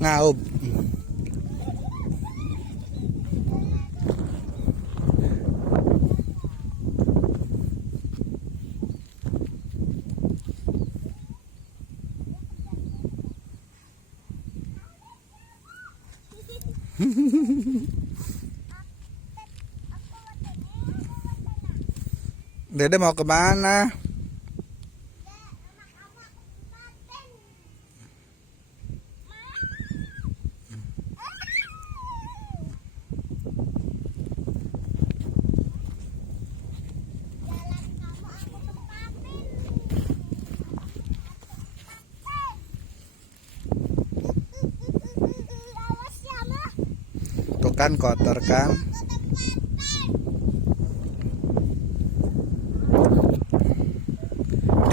Ngaub. Dede mau kemana? Tuh kan kotor kan?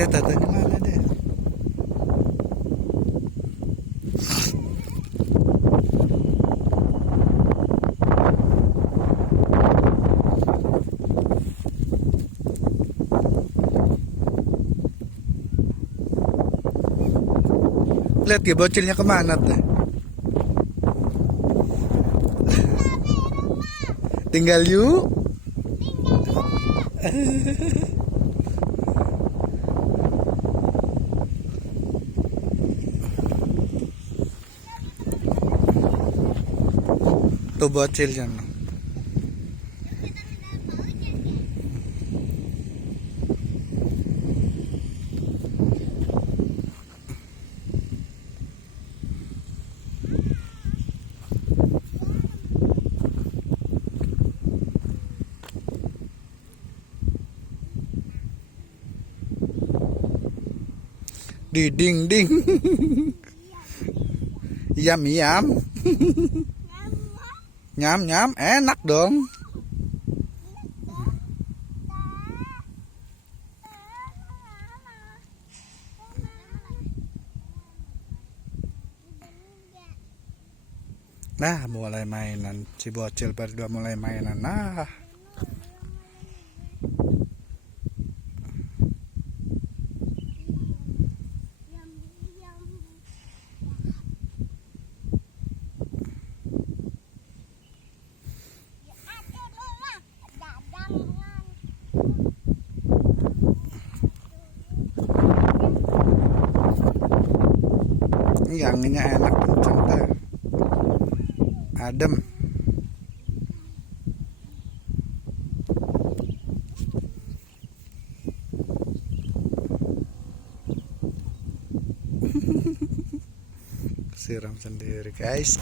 Dia tatanya mana deh? Lihat ya bocilnya kemana teh? Tinggal yuk. Tuh bocilnya. Ding ding. Yam yam. Nyam nyam enak dong. Nah, mulai mainan si bocil berdua mulai mainan. Nah, ini anginnya enak kencang teh. Adem. Siram sendiri guys.